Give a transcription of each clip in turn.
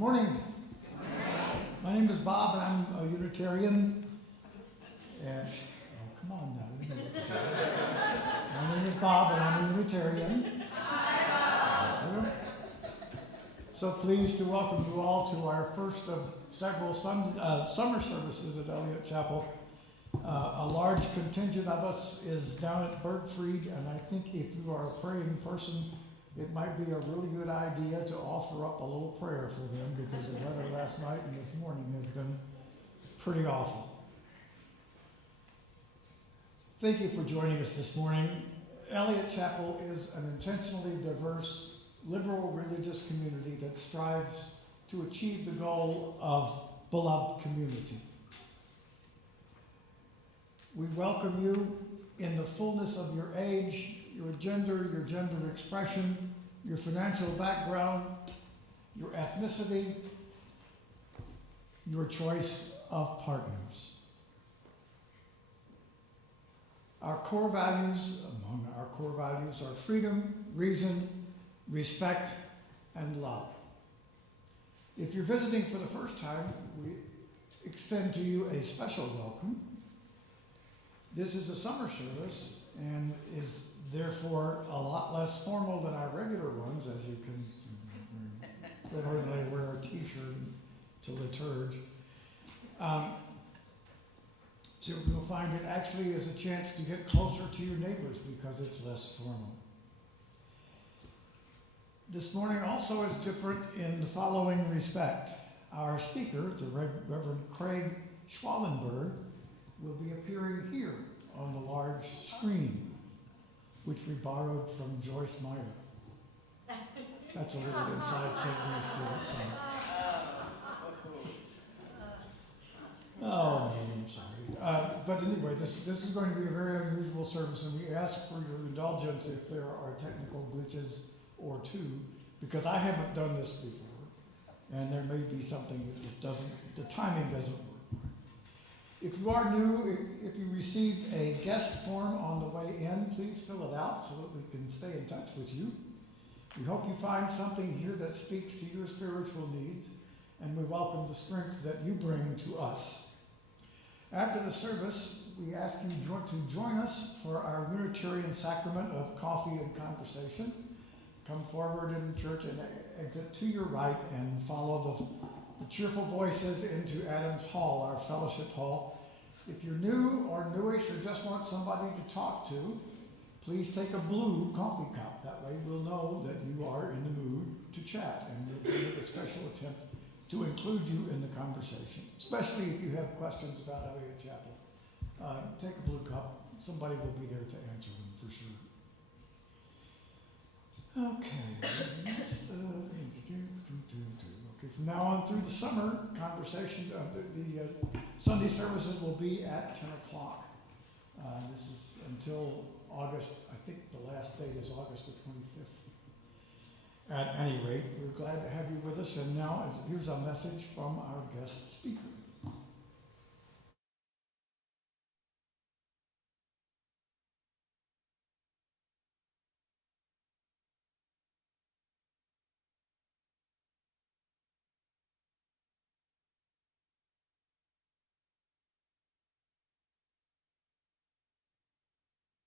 Good morning. My name is Bob, and I'm a Unitarian. And come on now. You know what to say. My name is Bob, and I'm a Unitarian. So pleased to welcome you all to our first of several summer services at Eliot Chapel. A large contingent of us is down at Bergfried, and I think if you are a praying person, it might be a really good idea to offer up a little prayer for them, because the weather last night and this morning has been pretty awful. Thank you for joining us this morning. Eliot Chapel is an intentionally diverse, liberal religious community that strives to achieve the goal of beloved community. We welcome you in the fullness of your age, your gender expression, your financial background, your ethnicity, your choice of partners. Our core values, among our core values, are freedom, reason, respect, and love. If you're visiting for the first time, we extend to you a special welcome. This is a summer service and is therefore a lot less formal than our regular ones, as you can literally wear a t-shirt to liturge. So you'll find it actually is a chance to get closer to your neighbors because it's less formal. This morning also is different in the following respect. Our speaker, the Reverend Craig Schwallenberg, will be appearing here on the large screen, which we borrowed from Joyce Meyer. That's a little inside St. Louis joke. Oh, I'm sorry. But anyway, this is going to be a very unusual service, and we ask for your indulgence if there are technical glitches or two, because I haven't done this before, and there may be something that just doesn't, the timing doesn't work. If you are new, if you received a guest form on the way in, please fill it out so that we can stay in touch with you. We hope you find something here that speaks to your spiritual needs, and we welcome the strength that you bring to us. After the service, we ask you to join us for our Unitarian sacrament of coffee and conversation. Come forward in the church and exit to your right and follow the cheerful voices into Adams Hall, our fellowship hall. If you're new or newish or just want somebody to talk to, please take a blue coffee cup. That way we'll know that you are in the mood to chat, and we'll make a special attempt to include you in the conversation, especially if you have questions about Eliot Chapel. Take a blue cup. Somebody will be there to answer them for sure. Okay. Okay. From now on through the summer, conversation of the Sunday services will be at 10 o'clock. This is until August. I think the last date is August the 25th. At any rate, we're glad to have you with us, and now here's a message from our guest speaker.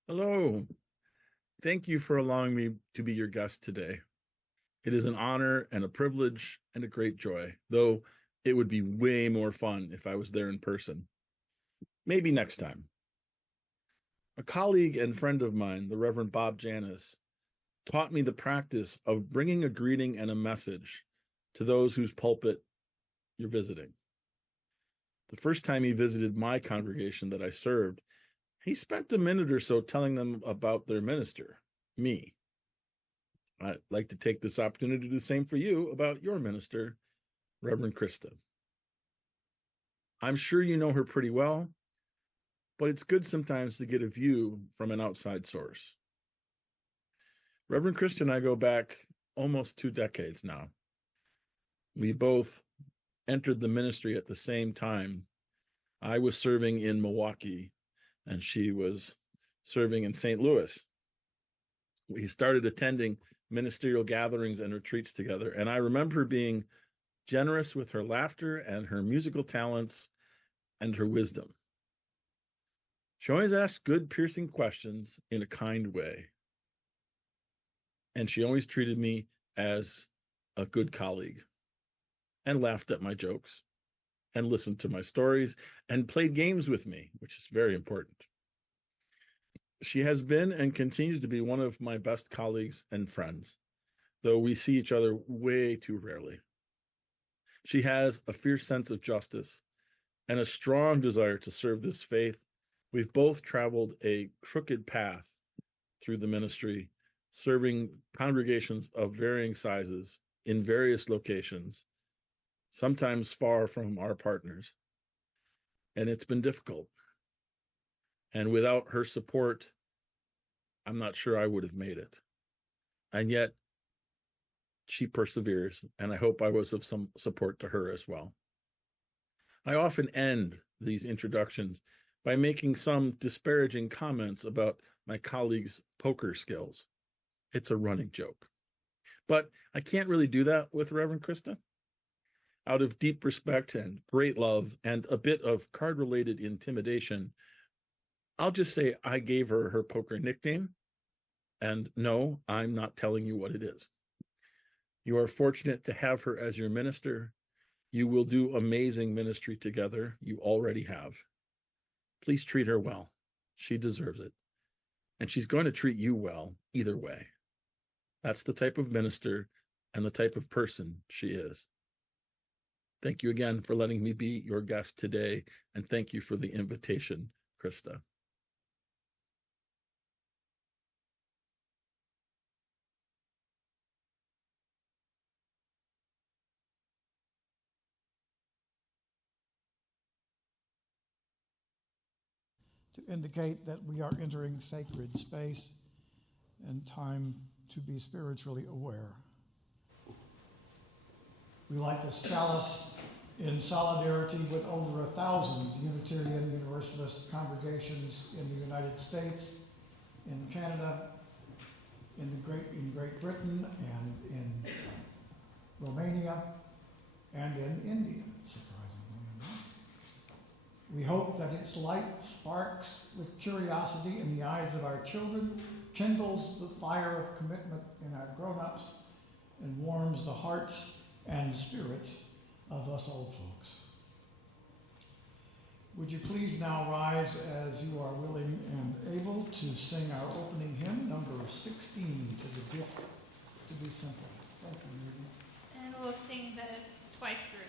Hello. Thank you for allowing me to be your guest today. It is an honor and a privilege and a great joy, though it would be way more fun if I was there in person. Maybe next time. A colleague and friend of mine, the Reverend Bob Janis, taught me the practice of bringing a greeting and a message to those whose pulpit you're visiting. The first time he visited my congregation that I served, he spent a minute or so telling them about their minister, me. I'd like to take this opportunity to do the same for you about your minister, Reverend Krista. I'm sure you know her pretty well, but it's good sometimes to get a view from an outside source. Reverend Krista and I go back almost 2 decades now. We both entered the ministry at the same time. I was serving in Milwaukee, and she was serving in St. Louis. We started attending ministerial gatherings and retreats together, and I remember her being generous with her laughter and her musical talents and her wisdom. She always asked good, piercing questions in a kind way, and she always treated me as a good colleague and laughed at my jokes and listened to my stories and played games with me, which is very important. She has been and continues to be one of my best colleagues and friends, though we see each other way too rarely. She has a fierce sense of justice and a strong desire to serve this faith. We've both traveled a crooked path through the ministry, serving congregations of varying sizes in various locations, sometimes far from our partners. And it's been difficult. And without her support, I'm not sure I would have made it. And yet, she perseveres, and I hope I was of some support to her as well. I often end these introductions by making some disparaging comments about my colleagues' poker skills. It's a running joke. But I can't really do that with Reverend Krista. Out of deep respect and great love and a bit of card-related intimidation, I'll just say I gave her her poker nickname, and no, I'm not telling you what it is. You are fortunate to have her as your minister. You will do amazing ministry together. You already have. Please treat her well. She deserves it. And she's going to treat you well either way. That's the type of minister and the type of person she is. Thank you again for letting me be your guest today, and thank you for the invitation, Krista. to indicate that we are entering sacred space and time to be spiritually aware. We light this chalice in solidarity with over 1,000 Unitarian Universalist congregations in the United States, in Canada, in Great Britain, and in Romania, and in India, surprisingly enough. We hope that its light sparks with curiosity in the eyes of our children, kindles the fire of commitment in our grown-ups, and warms the hearts and spirits of us old folks. Would you please now rise as you are willing and able to sing our opening hymn, number 16, to the gift to be simple. Thank you, Rudy. And we'll sing this twice through.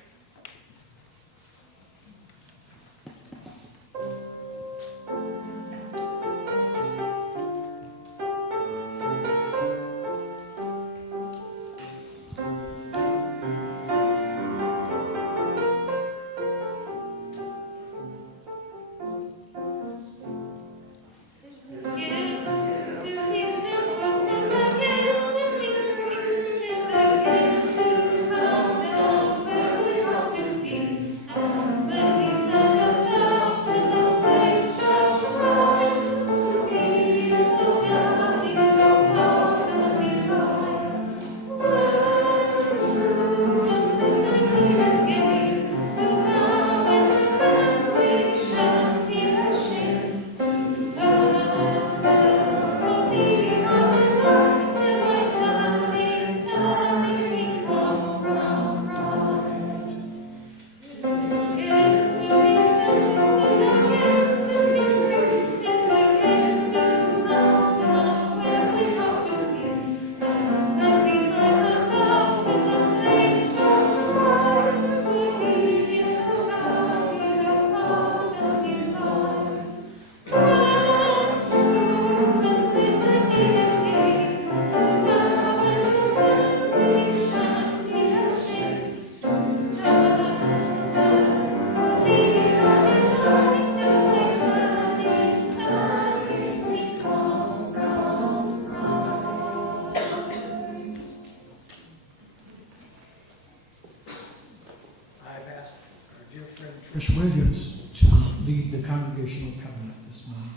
Williams to lead the congregational covenant this morning.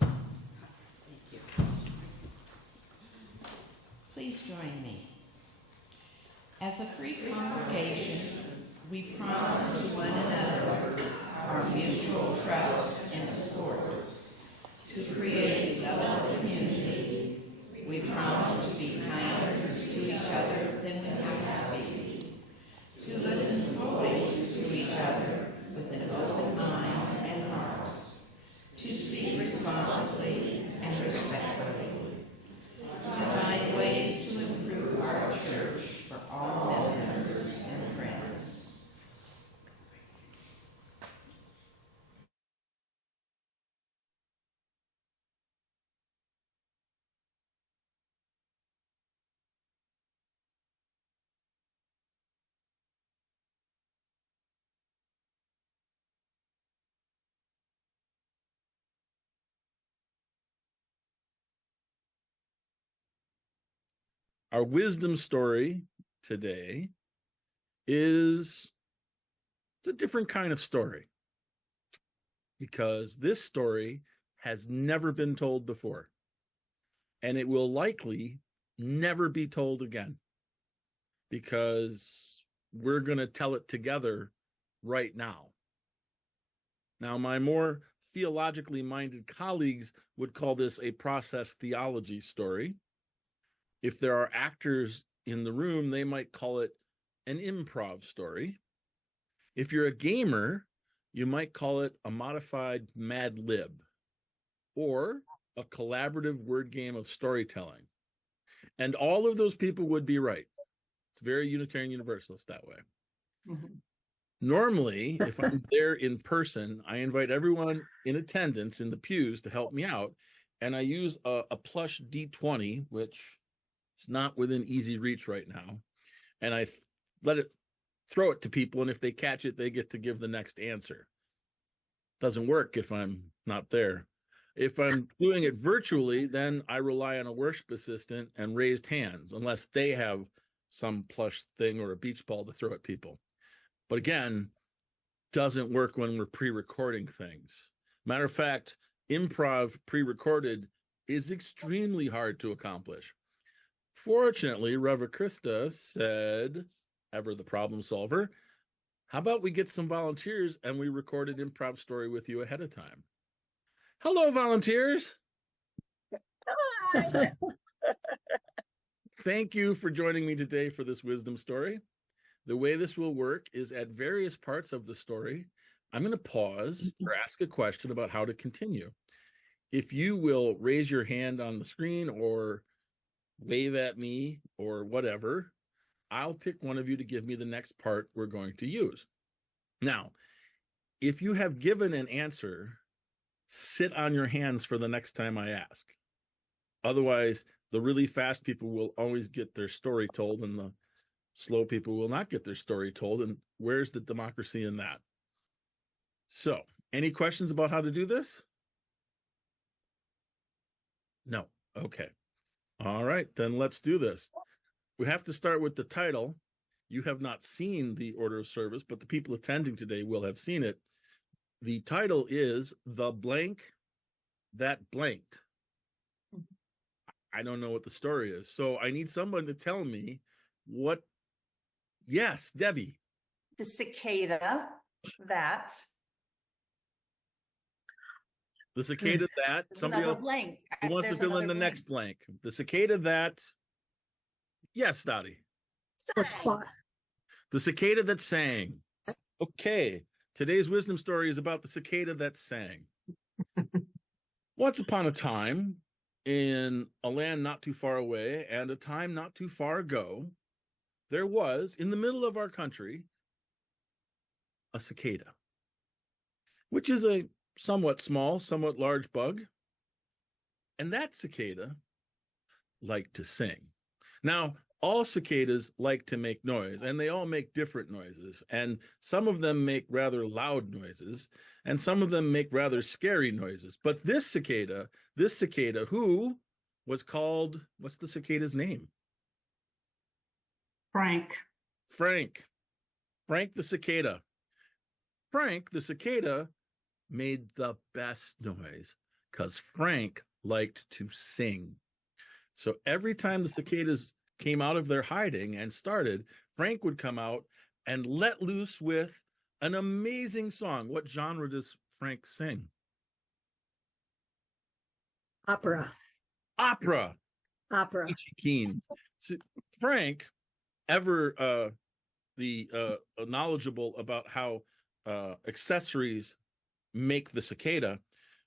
Thank you. Please join me. As a free congregation, we promise to one another our mutual trust and support. To create love and community, we promise to be kinder to each other than we have to be. To listen fully to each other with an open mind and heart, to speak responsibly and respectfully, to find ways to improve our church for all members and friends. Our wisdom story today is a different kind of story because this story has never been told before, and it will likely never be told again because we're going to tell it together right now. Now, my more theologically minded colleagues would call this a process theology story. If there are actors in the room, they might call it an improv story. If you're a gamer, you might call it a modified Mad Lib or a collaborative word game of storytelling. And all of those people would be right. It's very Unitarian Universalist that way. Mm-hmm. Normally, if I'm there in person, I invite everyone in attendance in the pews to help me out. And I use a plush D20, which is not within easy reach right now. And I throw it to people. And if they catch it, they get to give the next answer. Doesn't work if I'm not there. If I'm doing it virtually, then I rely on a worship assistant and raised hands, unless they have some plush thing or a beach ball to throw at people. But again, doesn't work when we're pre-recording things. Matter of fact, improv pre-recorded is extremely hard to accomplish. Fortunately, Reverend Krista said, ever the problem solver, how about we get some volunteers and we record an improv story with you ahead of time? Hello, volunteers. Hi. Thank you for joining me today for this wisdom story. The way this will work is at various parts of the story, I'm going to pause or ask a question about how to continue. If you will raise your hand on the screen or wave at me or whatever, I'll pick one of you to give me the next part we're going to use. Now, if you have given an answer, sit on your hands for the next time I ask. Otherwise, the really fast people will always get their story told and the slow people will not get their story told. And where's the democracy in that? So, any questions about how to do this? No. Okay. All right, then let's do this. We have to start with the title. You have not seen the order of service, but the people attending today will have seen it. The title is The Blank That Blanked. I don't know what the story is, so I need someone to tell me what. Yes, Debbie. The cicada that. The cicada that. There's Somebody another else blank. who wants to There's fill in another the next blank. The cicada that. Yes, Dottie. The cicada that sang. Okay. Today's wisdom story is about the cicada that sang. Once upon a time, in a land not too far away and a time not too far ago, there was, in the middle of our country, a cicada, which is a somewhat small, somewhat large bug. And that cicada liked to sing. Now, all cicadas like to make noise, and they all make different noises. And some of them make rather loud noises, and some of them make rather scary noises. But this cicada who was called, what's the cicada's name? Frank. Frank the cicada. Frank the cicada made the best noise because Frank liked to sing. So every time the cicadas came out of their hiding and started, Frank would come out and let loose with an amazing song. What genre does Frank sing? Opera. Peachy Keen. So Frank, ever knowledgeable about how accessories make the cicada,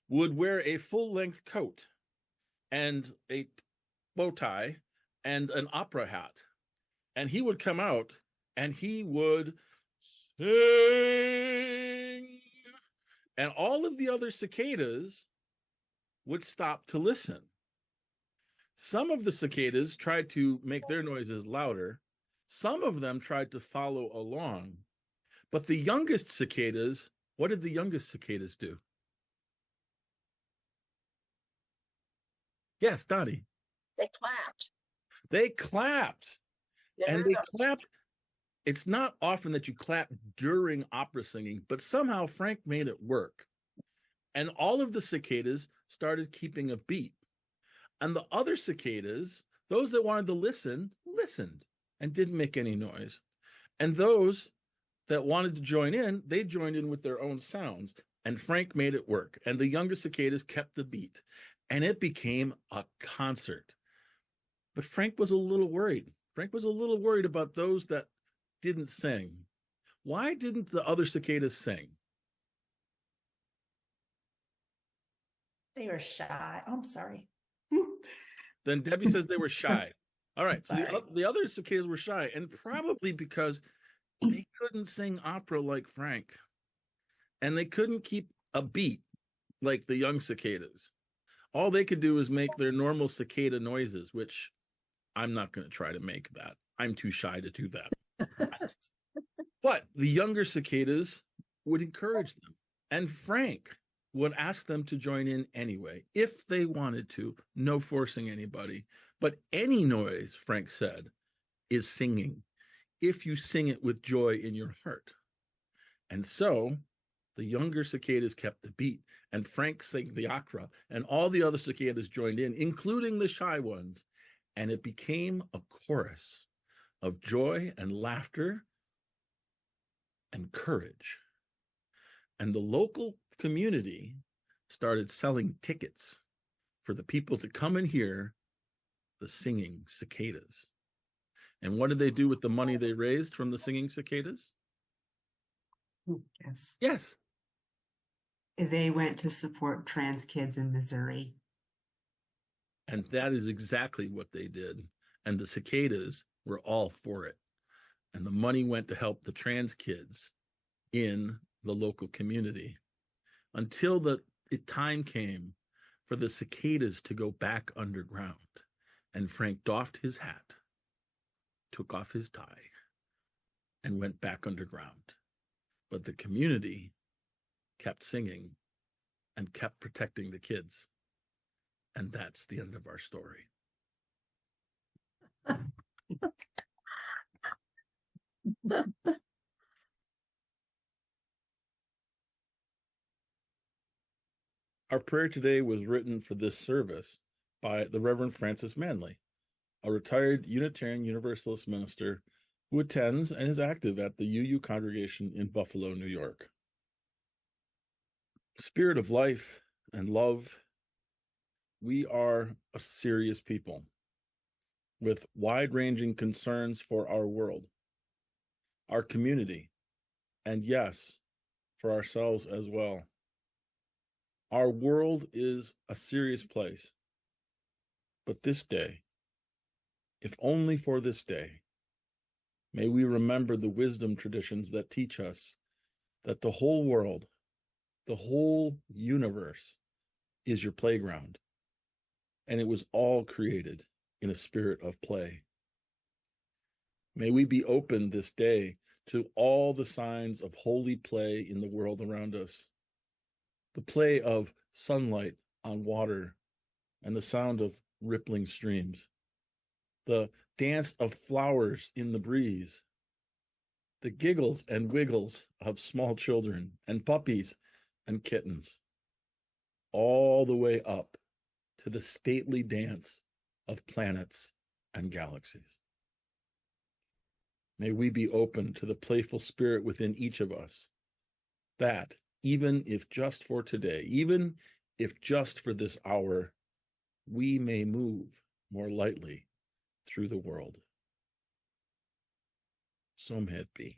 would wear a full-length coat and a bow tie and an opera hat. And he would come out and he would sing. And all of the other cicadas would stop to listen. Some of the cicadas tried to make their noises louder. Some of them tried to follow along. But the youngest cicadas, what did the youngest cicadas do? Yes, Dottie. They clapped. They clapped. Yeah. And they clapped. It's not often that you clap during opera singing, but somehow Frank made it work. And all of the cicadas started keeping a beat. And the other cicadas, those that wanted to listen, listened and didn't make any noise. And those that wanted to join in, they joined in with their own sounds. And Frank made it work. And the younger cicadas kept the beat. And it became a concert. But Frank was a little worried. Frank was a little worried about those that didn't sing. Why didn't the other cicadas sing? They were shy. Oh, I'm sorry. Then Debbie says they were shy. All right, so Sorry. the other cicadas were shy, and probably because they couldn't sing opera like Frank, and they couldn't keep a beat like the young cicadas. All they could do is make their normal cicada noises, which I'm not going to try to make that. I'm too shy to do that. But the younger cicadas would encourage them, And Frank would ask them to join in anyway, if they wanted to, no forcing anybody. But any noise, Frank said, is singing, if you sing it with joy in your heart. And so the younger cicadas kept the beat, and Frank sang the opera, and all the other cicadas joined in, including the shy ones, and it became a chorus of joy and laughter and courage. And the local community started selling tickets for the people to come and hear the singing cicadas. And what did they do with the money they raised from the singing cicadas? Yes. Yes. They went to support trans kids in Missouri. And that is exactly what they did. And the cicadas were all for it. And the money went to help the trans kids in the local community until the time came for the cicadas to go back underground. And Frank doffed his hat, took off his tie, and went back underground. But the community kept singing and kept protecting the kids. And that's the end of our story. Our prayer today was written for this service by the Reverend Francis Manley, a retired Unitarian Universalist minister who attends and is active at the UU congregation in Buffalo, New York. Spirit of life and love, we are a serious people with wide-ranging concerns for our world, our community, and yes, for ourselves as well. Our world is a serious place, but this day, if only for this day, may we remember the wisdom traditions that teach us that the whole world, the whole universe is your playground, and it was all created in a spirit of play. May we be open this day to all the signs of holy play in the world around us. The play of sunlight on water and the sound of rippling streams. The dance of flowers in the breeze. The giggles and wiggles of small children and puppies and kittens. All the way up to the stately dance of planets and galaxies. May we be open to the playful spirit within each of us, that even if just for today, even if just for this hour, we may move more lightly through the world. So may it be.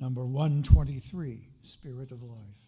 Number 123, Spirit of Life.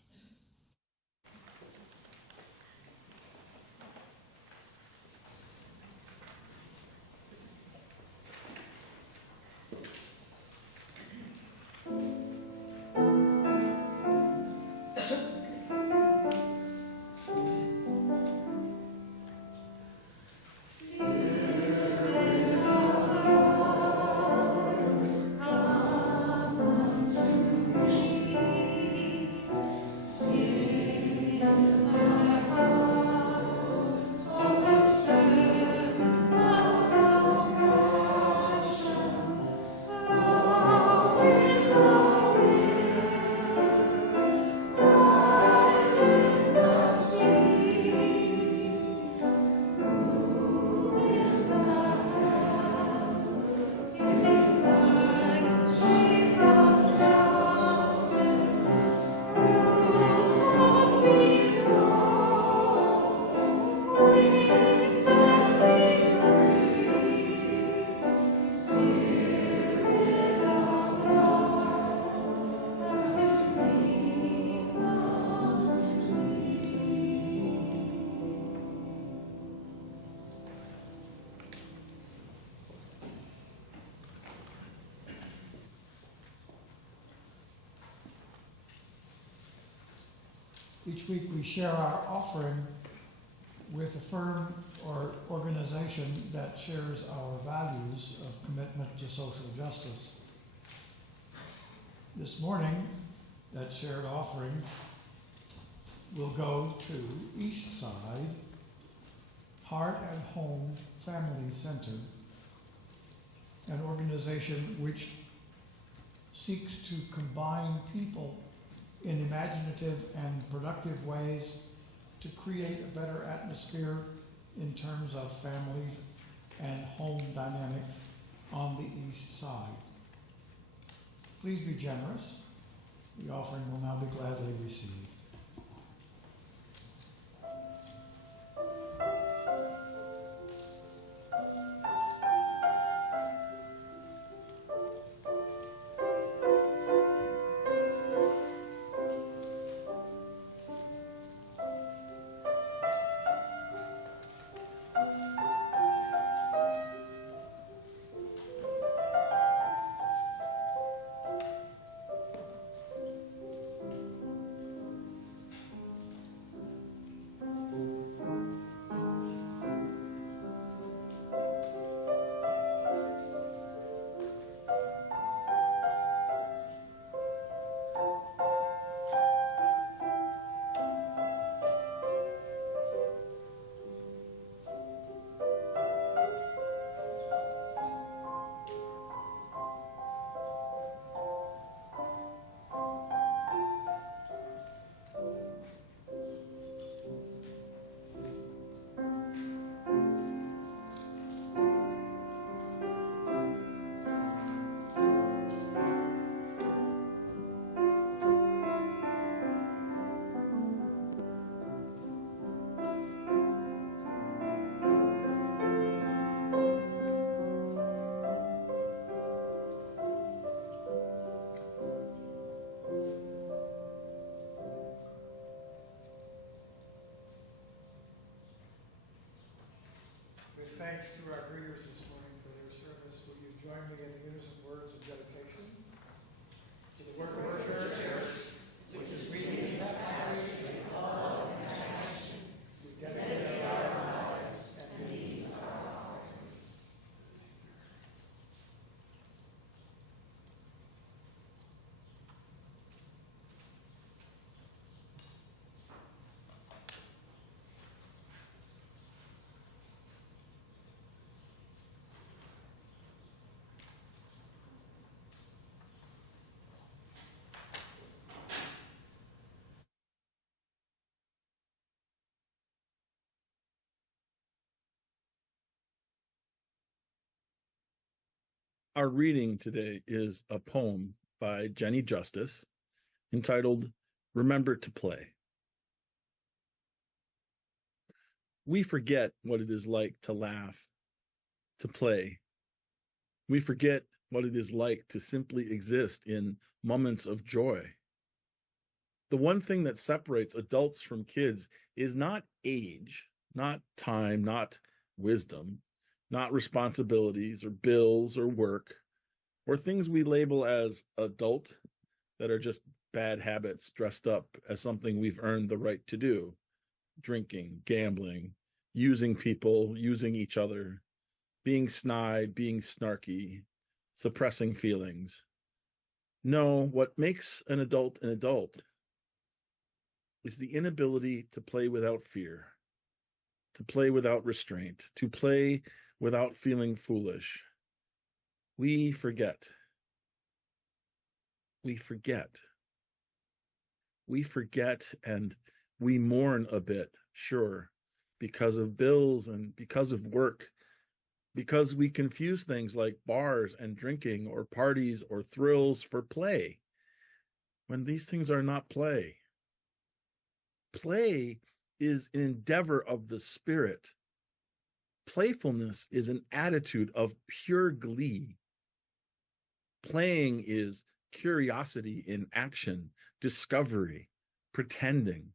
Each week we share our offering with a firm or organization that shares our values of commitment to social justice. This morning, that shared offering will go to East Side Heart at Home Family Center, an organization which seeks to combine people in imaginative and productive ways to create a better atmosphere in terms of family and home dynamics on the East Side. Please be generous. The offering will now be gladly received. With thanks to our greeters this morning for their service, will you join me in the innocent words of dedication? To the work of our church, which is reading baptized in love and compassion, we dedicate our lives and these our offerings. Our reading today is a poem by Jenny Justice entitled Remember to Play. We forget what it is like to laugh, to play. We forget what it is like to simply exist in moments of joy. The one thing that separates adults from kids is not age, not time, not wisdom, not responsibilities or bills or work or things we label as adult that are just bad habits dressed up as something we've earned the right to do. Drinking, gambling, using people, using each other, being snide, being snarky, suppressing feelings. No, what makes an adult is the inability to play without fear, to play without restraint, to play without feeling foolish. We forget. We forget. We forget and we mourn a bit, sure, because of bills and because of work, because we confuse things like bars and drinking or parties or thrills for play, when these things are not play. Play is an endeavor of the spirit. Playfulness is an attitude of pure glee. Playing is curiosity in action, discovery, pretending.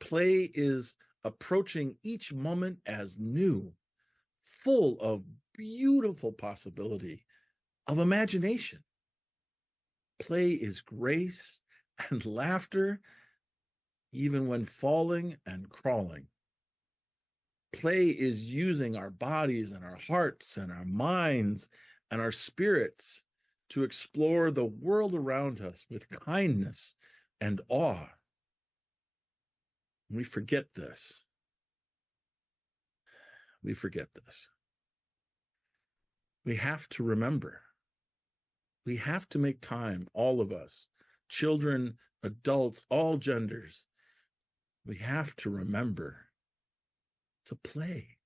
Play is approaching each moment as new, full of beautiful possibility, of imagination. Play is grace and laughter, even when falling and crawling. Play is using our bodies and our hearts and our minds and our spirits to explore the world around us with kindness and awe. We forget this. We forget this. We have to remember. We have to make time, all of us, children, adults, all genders. We have to remember to play.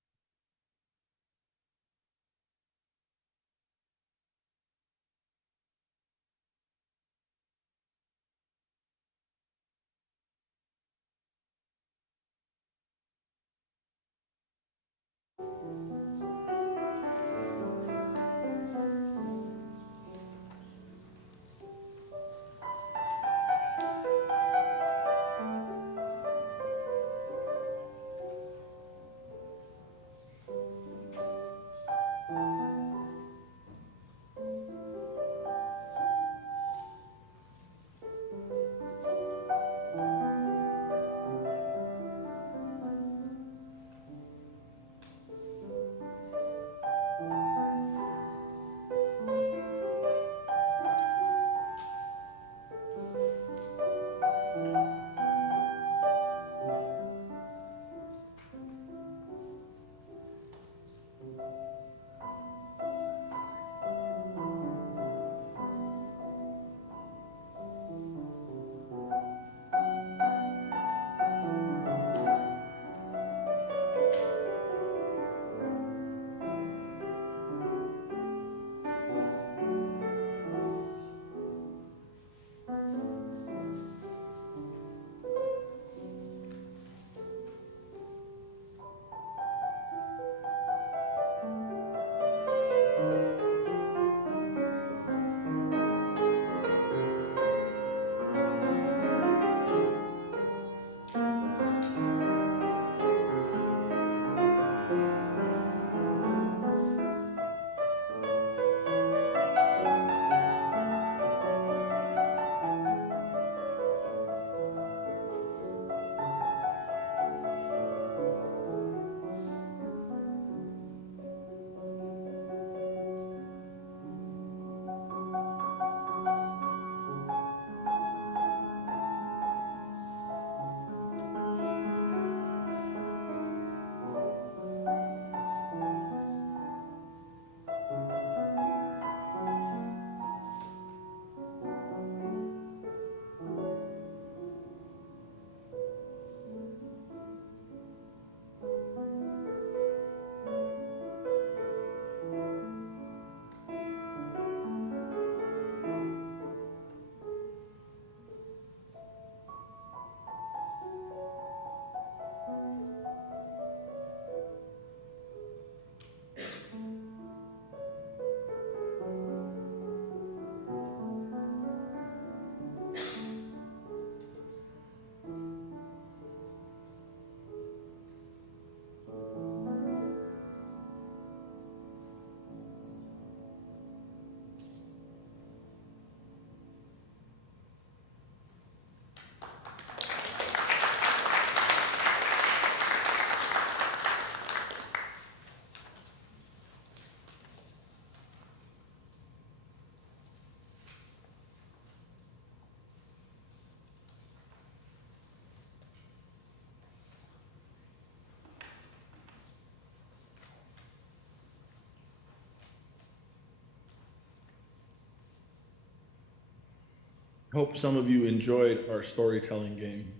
Hope some of you enjoyed our storytelling game.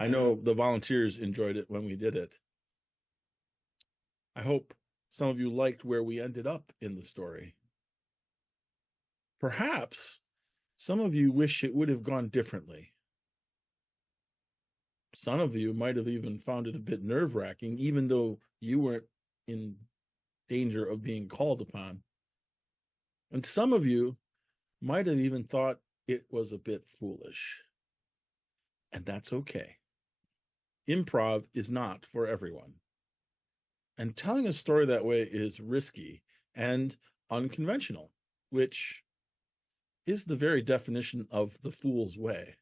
I know the volunteers enjoyed it when we did it. I hope some of you liked where we ended up in the story. Perhaps some of you wish it would have gone differently. Some of you might have even found it a bit nerve-wracking, even though you weren't in danger of being called upon. And some of you might have even thought it was a bit foolish. And that's okay. Improv is not for everyone. And telling a story that way is risky and unconventional, which is the very definition of the fool's way.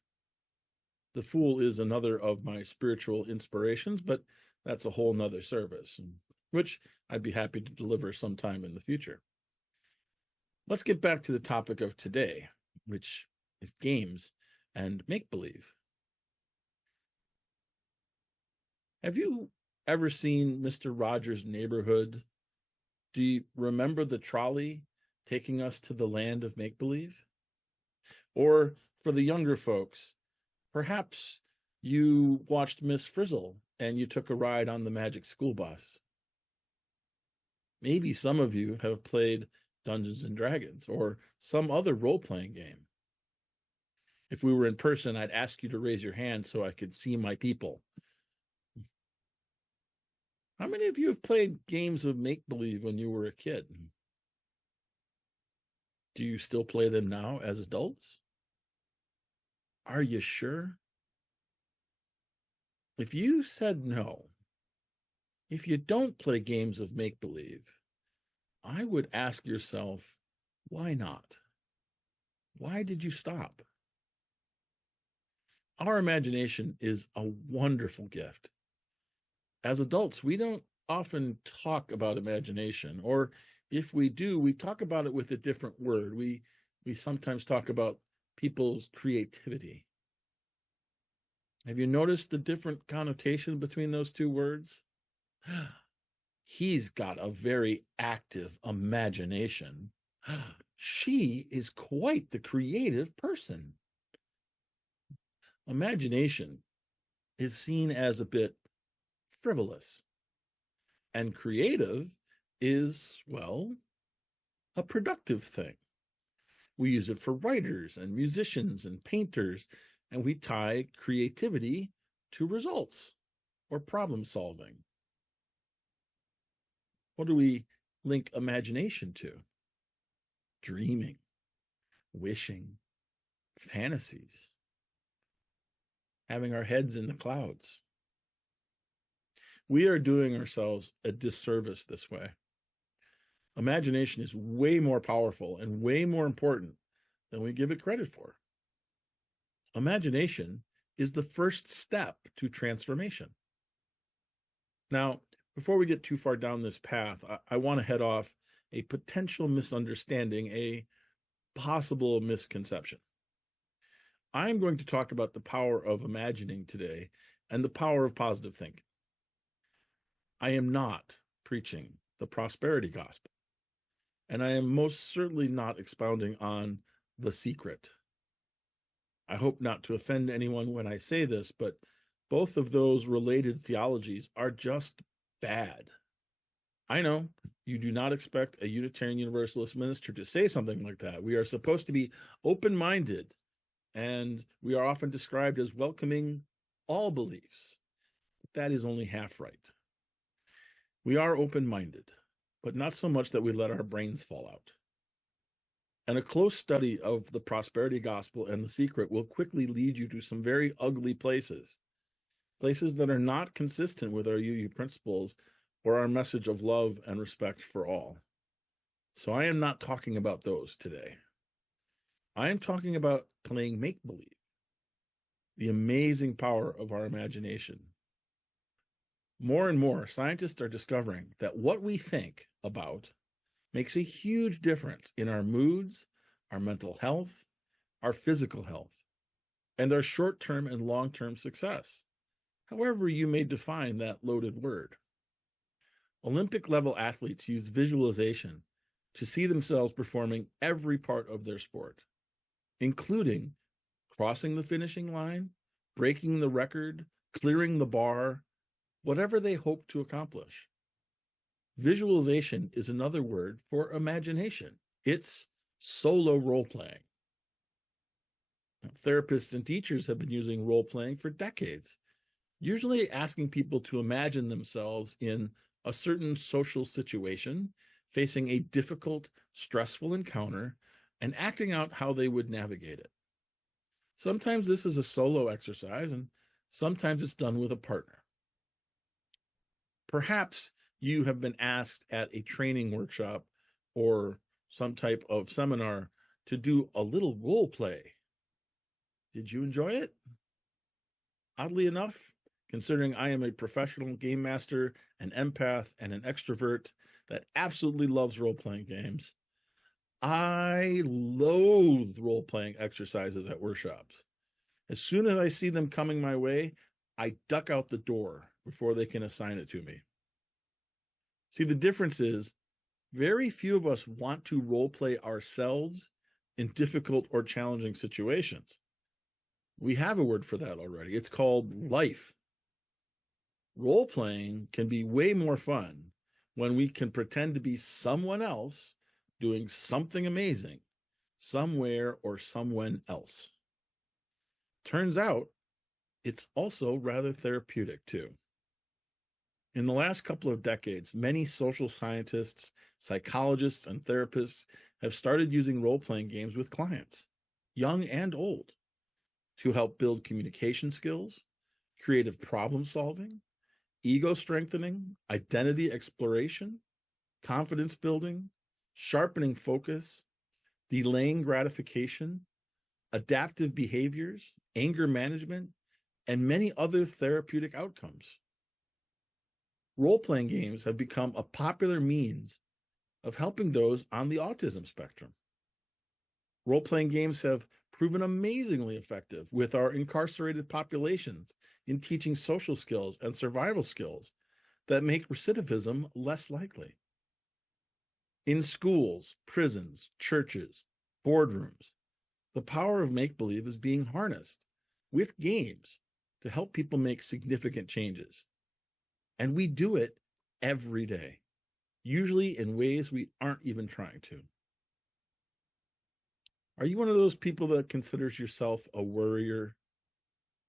The fool is another of my spiritual inspirations, but that's a whole nother service, which I'd be happy to deliver sometime in the future. Let's get back to the topic of today, which is games and make-believe. Have you ever seen Mr. Rogers' Neighborhood? Do you remember the trolley taking us to the land of make-believe? Or for the younger folks, perhaps you watched Miss Frizzle and you took a ride on the Magic School Bus. Maybe some of you have played Dungeons and Dragons or some other role-playing game. If we were in person, I'd ask you to raise your hand so I could see my people. How many of you have played games of make-believe when you were a kid? Do you still play them now as adults? Are you sure? If you said no, if you don't play games of make-believe, I would ask yourself, why not? Why did you stop? Our imagination is a wonderful gift. As adults, we don't often talk about imagination, or if we do, we talk about it with a different word. We sometimes talk about people's creativity. Have you noticed the different connotation between those two words? He's got a very active imagination. She is quite the creative person. Imagination is seen as a bit frivolous, and creative is, well, a productive thing. We use it for writers and musicians and painters, and we tie creativity to results or problem solving. What do we link imagination to? Dreaming, wishing, fantasies, having our heads in the clouds. We are doing ourselves a disservice this way. Imagination is way more powerful and way more important than we give it credit for. Imagination is the first step to transformation. Now, before we get too far down this path, I want to head off a potential misunderstanding, a possible misconception. I'm going to talk about the power of imagining today and the power of positive thinking. I am not preaching the prosperity gospel, and I am most certainly not expounding on the secret. I hope not to offend anyone when I say this, but both of those related theologies are just bad. I know you do not expect a Unitarian Universalist minister to say something like that. We are supposed to be open-minded, and we are often described as welcoming all beliefs. But that is only half right. We are open-minded, but not so much that we let our brains fall out. And a close study of the prosperity gospel and the secret will quickly lead you to some very ugly places that are not consistent with our UU principles or our message of love and respect for all. So I am not talking about those today. I am talking about playing make-believe, the amazing power of our imagination. More and more, scientists are discovering that what we think about makes a huge difference in our moods, our mental health, our physical health, and our short-term and long-term success, however you may define that loaded word. Olympic-level athletes use visualization to see themselves performing every part of their sport, including crossing the finishing line, breaking the record, clearing the bar, whatever they hope to accomplish. Visualization is another word for imagination. It's solo role-playing. Therapists and teachers have been using role-playing for decades, usually asking people to imagine themselves in a certain social situation, facing a difficult, stressful encounter, and acting out how they would navigate it. Sometimes this is a solo exercise, and sometimes it's done with a partner. Perhaps you have been asked at a training workshop or some type of seminar to do a little role play. Did you enjoy it? Oddly enough, considering I am a professional game master, an empath, and an extrovert that absolutely loves role-playing games. I loathe role-playing exercises at workshops. As soon as I see them coming my way, I duck out the door before they can assign it to me. See, the difference is very few of us want to role-play ourselves in difficult or challenging situations. We have a word for that already. It's called life. Role-playing can be way more fun when we can pretend to be someone else doing something amazing somewhere or someone else. Turns out, it's also rather therapeutic too. In the last couple of decades, many social scientists, psychologists, and therapists have started using role-playing games with clients, young and old, to help build communication skills, creative problem solving, ego strengthening, identity exploration, confidence building, sharpening focus, delaying gratification, adaptive behaviors, anger management, and many other therapeutic outcomes. Role-playing games have become a popular means of helping those on the autism spectrum. Role-playing games have proven amazingly effective with our incarcerated populations in teaching social skills and survival skills that make recidivism less likely. In schools, prisons, churches, boardrooms, the power of make-believe is being harnessed with games to help people make significant changes. And we do it every day, usually in ways we aren't even trying to. Are you one of those people that considers yourself a worrier?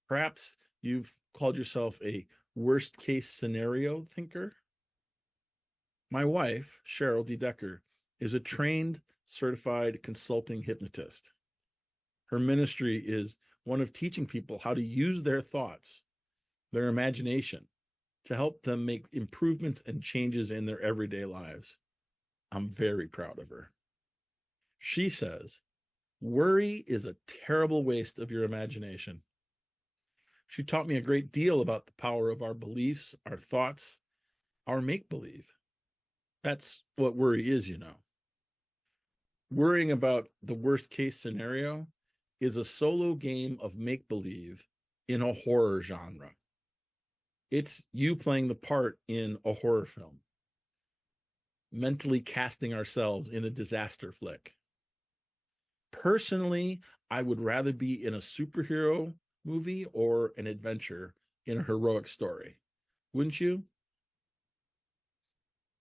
Perhaps you've called yourself a worst case scenario thinker. My wife, Cheryl D. Decker, is a trained, certified consulting hypnotist. Her ministry is one of teaching people how to use their thoughts, their imagination, to help them make improvements and changes in their everyday lives. I'm very proud of her. She says, worry is a terrible waste of your imagination. She taught me a great deal about the power of our beliefs, our thoughts, our make-believe. That's what worry is, you know. Worrying about the worst case scenario is a solo game of make-believe in a horror genre. It's you playing the part in a horror film, mentally casting ourselves in a disaster flick. Personally, I would rather be in a superhero movie or an adventure in a heroic story. Wouldn't you?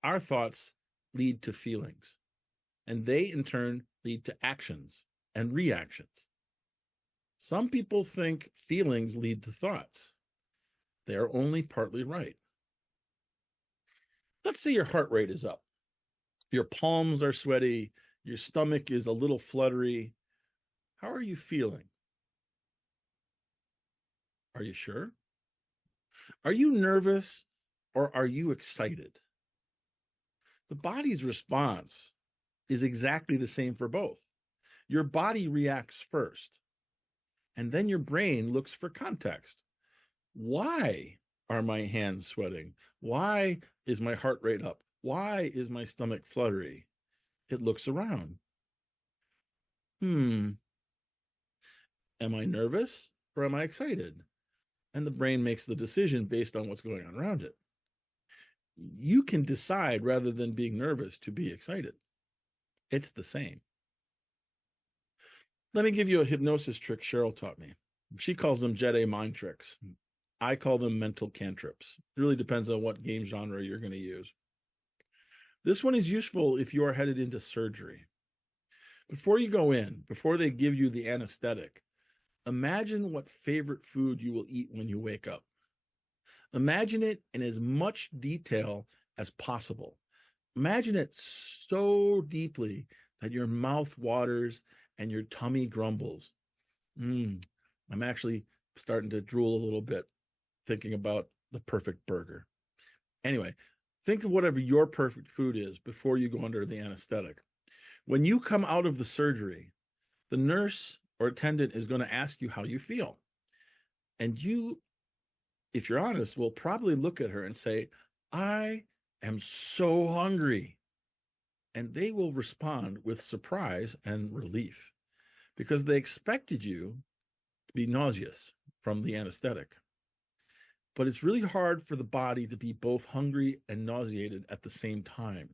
Our thoughts lead to feelings, and they in turn lead to actions and reactions. Some people think feelings lead to thoughts. They are only partly right. Let's say your heart rate is up. Your palms are sweaty. Your stomach is a little fluttery. How are you feeling? Are you sure? Are you nervous or are you excited? The body's response is exactly the same for both. Your body reacts first, and then your brain looks for context. Why are my hands sweating? Why is my heart rate up? Why is my stomach fluttery? It looks around. Am I nervous or am I excited? And the brain makes the decision based on what's going on around it. You can decide rather than being nervous to be excited. It's the same. Let me give you a hypnosis trick Cheryl taught me. She calls them Jedi mind tricks. I call them mental cantrips. It really depends on what game genre you're going to use. This one is useful if you are headed into surgery. Before you go in, before they give you the anesthetic, imagine what favorite food you will eat when you wake up. Imagine it in as much detail as possible. Imagine it so deeply that your mouth waters and your tummy grumbles. I'm actually starting to drool a little bit thinking about the perfect burger. Anyway, think of whatever your perfect food is before you go under the anesthetic. When you come out of the surgery, the nurse or attendant is going to ask you how you feel. And you if you're honest, will probably look at her and say, I am so hungry. And they will respond with surprise and relief because they expected you to be nauseous from the anesthetic. But it's really hard for the body to be both hungry and nauseated at the same time.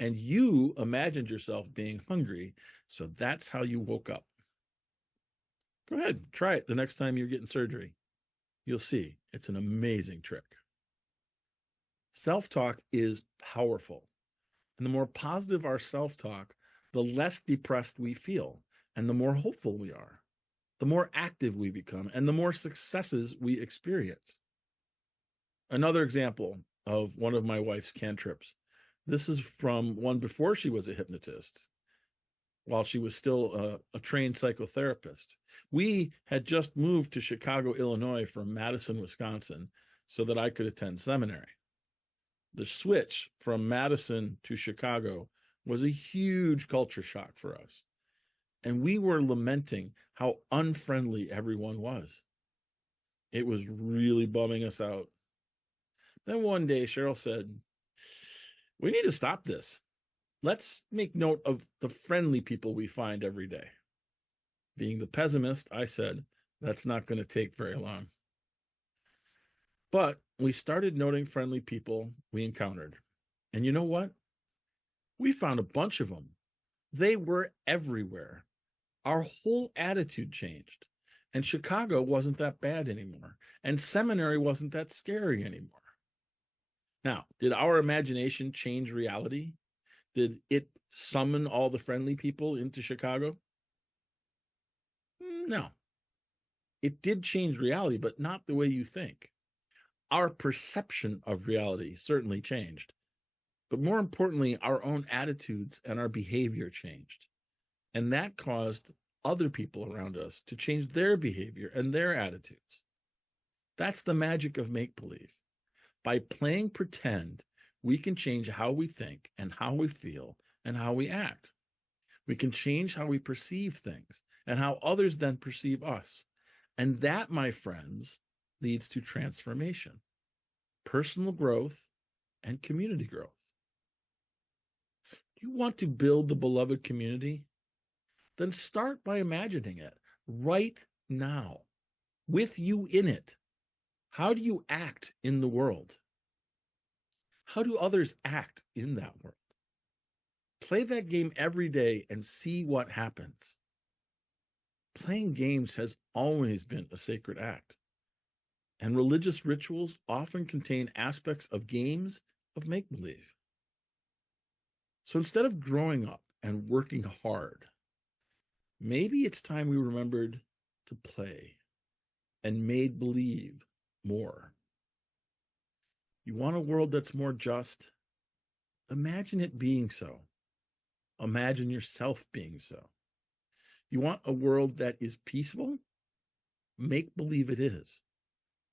And you imagined yourself being hungry, so that's how you woke up. Go ahead, try it the next time you're getting surgery. You'll see, it's an amazing trick. Self-talk is powerful. And the more positive our self-talk, the less depressed we feel, and the more hopeful we are, the more active we become, and the more successes we experience. Another example of one of my wife's cantrips. This is from one before she was a hypnotist, while she was still a trained psychotherapist. We had just moved to Chicago, Illinois from Madison, Wisconsin, so that I could attend seminary. The switch from Madison to Chicago was a huge culture shock for us. And we were lamenting how unfriendly everyone was. It was really bumming us out. Then one day, Cheryl said, we need to stop this. Let's make note of the friendly people we find every day. Being the pessimist, I said, that's not going to take very long. But we started noting friendly people we encountered. And you know what? We found a bunch of them. They were everywhere. Our whole attitude changed. And Chicago wasn't that bad anymore. And seminary wasn't that scary anymore. Now, did our imagination change reality? Did it summon all the friendly people into Chicago? No. It did change reality, but not the way you think. Our perception of reality certainly changed. But more importantly, our own attitudes and our behavior changed. And that caused other people around us to change their behavior and their attitudes. That's the magic of make-believe. By playing pretend, we can change how we think and how we feel and how we act. We can change how we perceive things and how others then perceive us. And that, my friends, leads to transformation, personal growth, and community growth. You want to build the beloved community? Then start by imagining it right now, with you in it. How do you act in the world? How do others act in that world? Play that game every day and see what happens. Playing games has always been a sacred act, and religious rituals often contain aspects of games of make-believe. So instead of growing up and working hard, maybe it's time we remembered to play and made believe more. You want a world that's more just? Imagine it being so. Imagine yourself being so. You want a world that is peaceful? Make believe it is.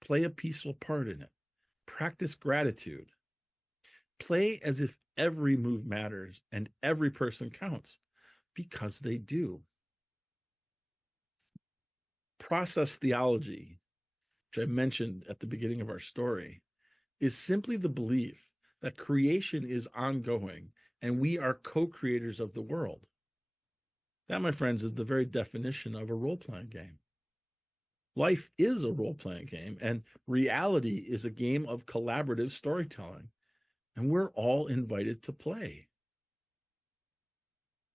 Play a peaceful part in it. Practice gratitude. Play as if every move matters and every person counts, because they do. Process theology, which I mentioned at the beginning of our story, is simply the belief that creation is ongoing and we are co-creators of the world. That, my friends, is the very definition of a role-playing game. Life is a role-playing game, and reality is a game of collaborative storytelling, and we're all invited to play.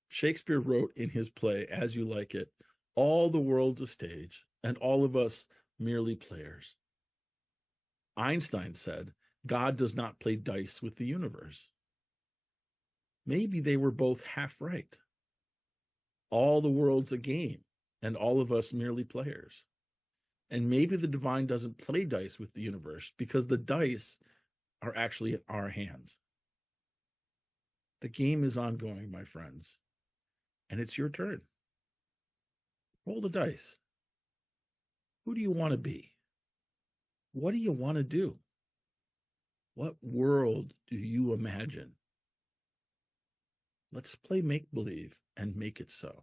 Shakespeare wrote in his play, As You Like It, all the world's a stage, and all of us merely players. Einstein said, God does not play dice with the universe. Maybe they were both half right. All the world's a game, and all of us merely players. And maybe the divine doesn't play dice with the universe because the dice are actually in our hands. The game is ongoing, my friends, and it's your turn. Roll the dice. Who do you want to be? What do you want to do? What world do you imagine? Let's play make-believe and make it so.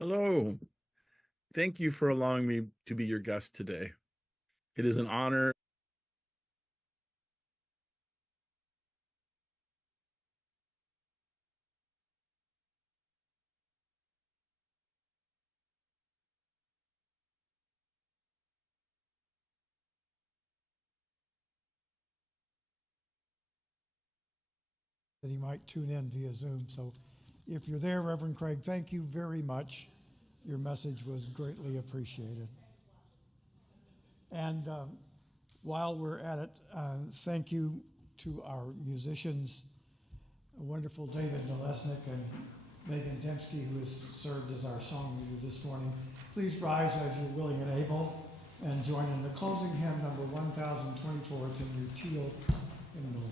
Hello. Thank you for allowing me to be your guest today. It is an honor. That he might tune in via Zoom. So if you're there, Reverend Craig, thank you very much. Your message was greatly appreciated. And while we're at it, thank you to our musicians, wonderful David Nalesnik and Megan Dembski, who has served as our song leader this morning. Please rise as you're willing and able and join in the closing hymn number 1024. It's in your teal hymnal.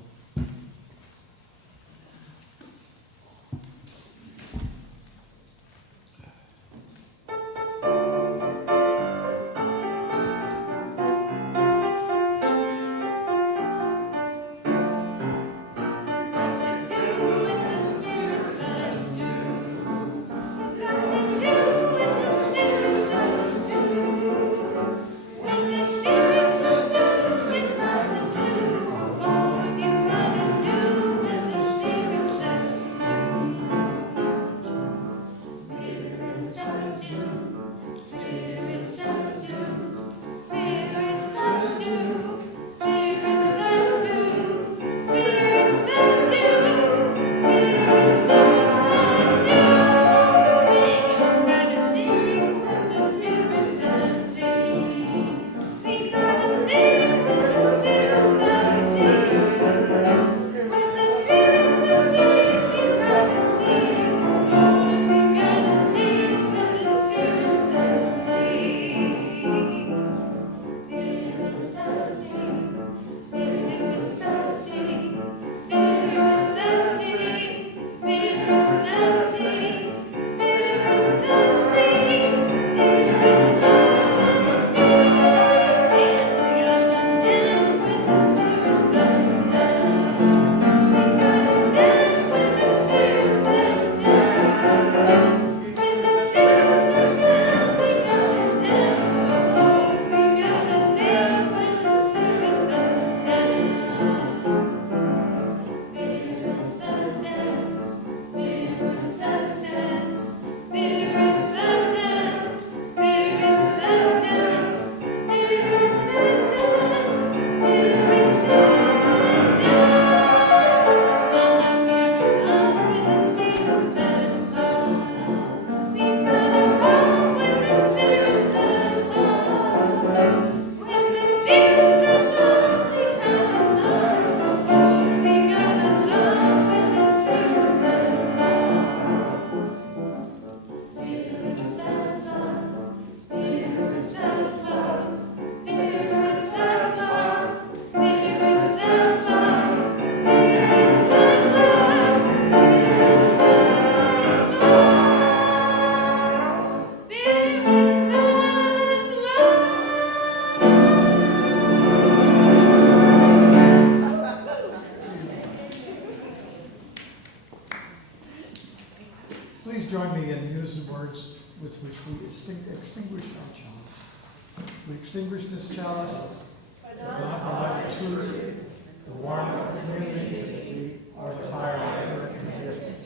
Please join me in the use of words with which we extinguish our chalice. We extinguish this chalice, not the light of truth, the warmth of community, or the fire of commitment.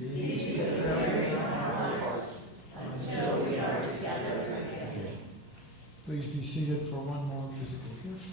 These be buried in our hearts until we are together again. Please be seated for one more musical gift.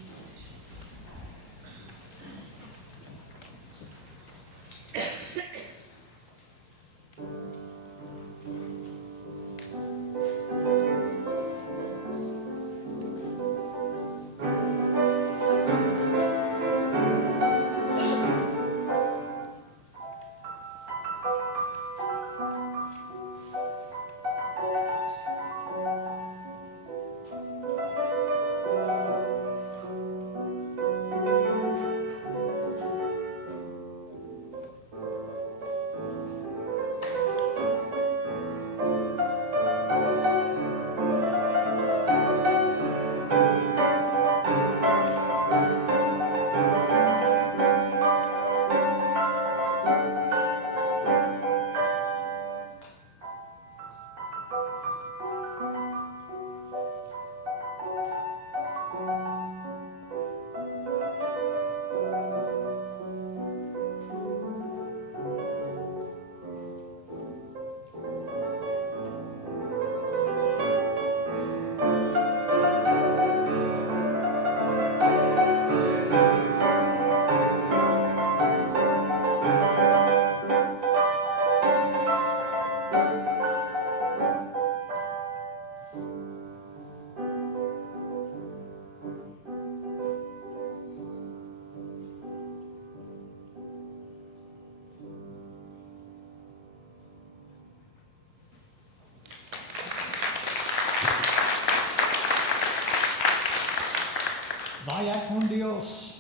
Vaya con Dios.